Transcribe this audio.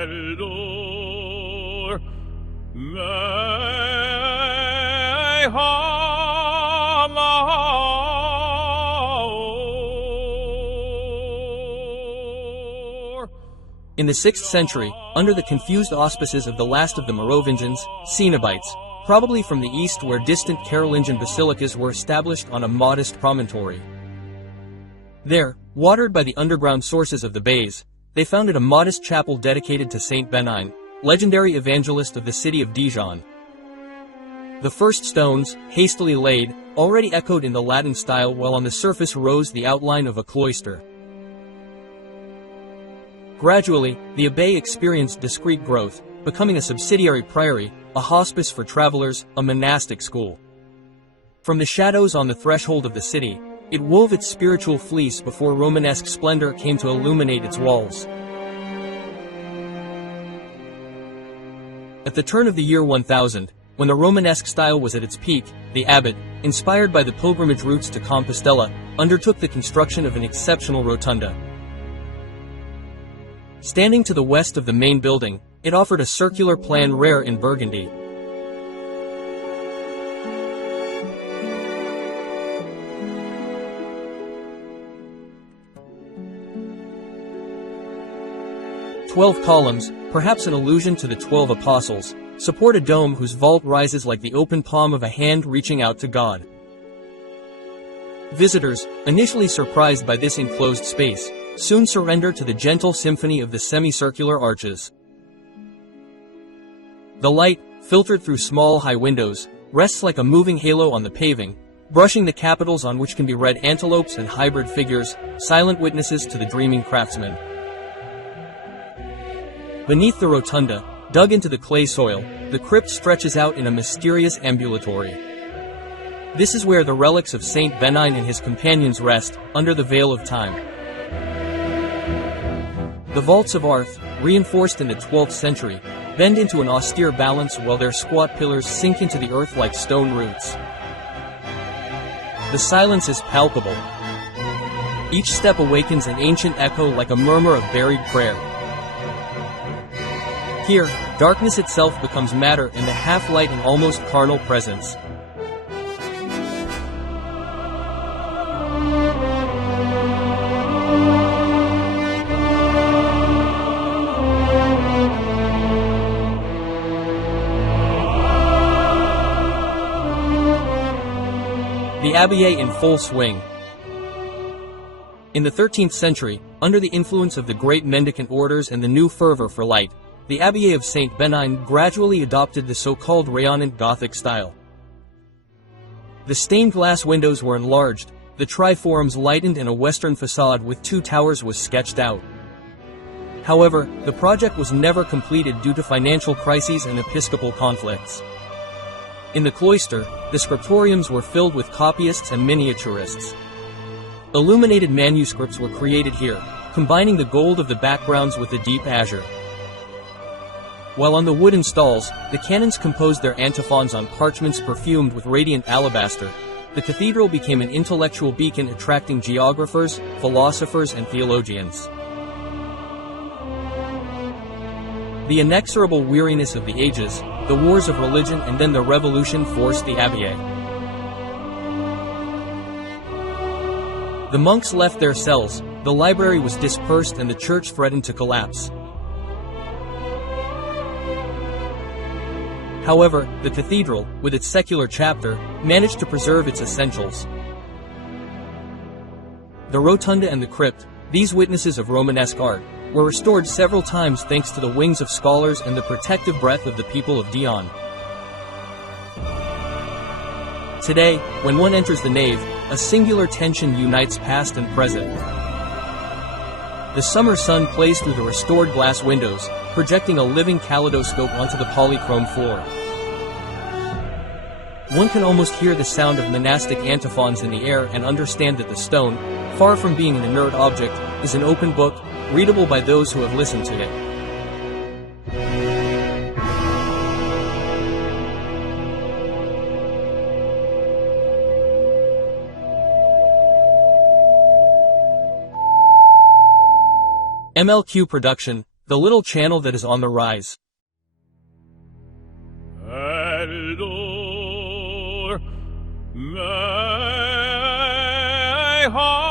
Heldur mei hamor. In the 6th century, under the confused auspices of the last of the Merovingians, cenobites, probably from the east where distant Carolingian basilicas were established on a modest promontory. There, watered by the underground sources of the Bèze, they founded a modest chapel dedicated to Saint Benigne, legendary evangelist of the city of Dijon. The first stones, hastily laid, already echoed in the Latin style while on the surface rose the outline of a cloister. Gradually, the abbey experienced discreet growth, becoming a subsidiary priory, a hospice for travelers, a monastic school. From the shadows on the threshold of the city, it wove its spiritual fleece before Romanesque splendor came to illuminate its walls. At the turn of the year 1000, when the Romanesque style was at its peak, the abbot, inspired by the pilgrimage routes to Compostela, undertook the construction of an exceptional rotunda. Standing to the west of the main building, it offered a circular plan rare in Burgundy. "12 columns, perhaps an allusion to the 12 apostles, support a dome whose vault rises like the open palm of a hand reaching out to God." Visitors, initially surprised by this enclosed space, soon surrender to the gentle symphony of the semicircular arches. The light, filtered through small high windows, rests like a moving halo on the paving, brushing the capitals on which can be read antelopes and hybrid figures, silent witnesses to the dreaming craftsman. Beneath the rotunda, dug into the clay soil, the crypt stretches out in a mysterious ambulatory. This is where the relics of Saint Benigne and his companions rest, under the veil of time. The vaults of Arth, reinforced in the 12th century, bend into an austere balance while their squat pillars sink into the earth like stone roots. The silence is palpable. Each step awakens an ancient echo like a murmur of buried prayer. Here, darkness itself becomes matter in the half-light and almost carnal presence. The abbey in full swing. In the 13th century, under the influence of the great mendicant orders and the new fervor for light, the abbey of Saint Benigne gradually adopted the so-called rayonnant Gothic style. The stained glass windows were enlarged, the triforums lightened, and a western facade with 2 towers was sketched out. However, the project was never completed due to financial crises and episcopal conflicts. In the cloister, the scriptoriums were filled with copyists and miniaturists. Illuminated manuscripts were created here, combining the gold of the backgrounds with the deep azure. While on the wooden stalls, the canons composed their antiphons on parchments perfumed with radiant alabaster, the cathedral became an intellectual beacon attracting geographers, philosophers, and theologians. The inexorable weariness of the ages, the wars of religion, and then the revolution forced the abbey. The monks left their cells, the library was dispersed, and the church threatened to collapse. However, the cathedral, with its secular chapter, managed to preserve its essentials. The rotunda and the crypt, these witnesses of Romanesque art, were restored several times thanks to the wings of scholars and the protective breath of the people of Dijon. Today, when one enters the nave, a singular tension unites past and present. The summer sun plays through the restored glass windows, projecting a living kaleidoscope onto the polychrome floor. One can almost hear the sound of monastic antiphons in the air and understand that the stone, far from being an inert object, is an open book, readable by those who have listened to it. M.L.Q. Production, the little channel that is on the rise. Allor may hamor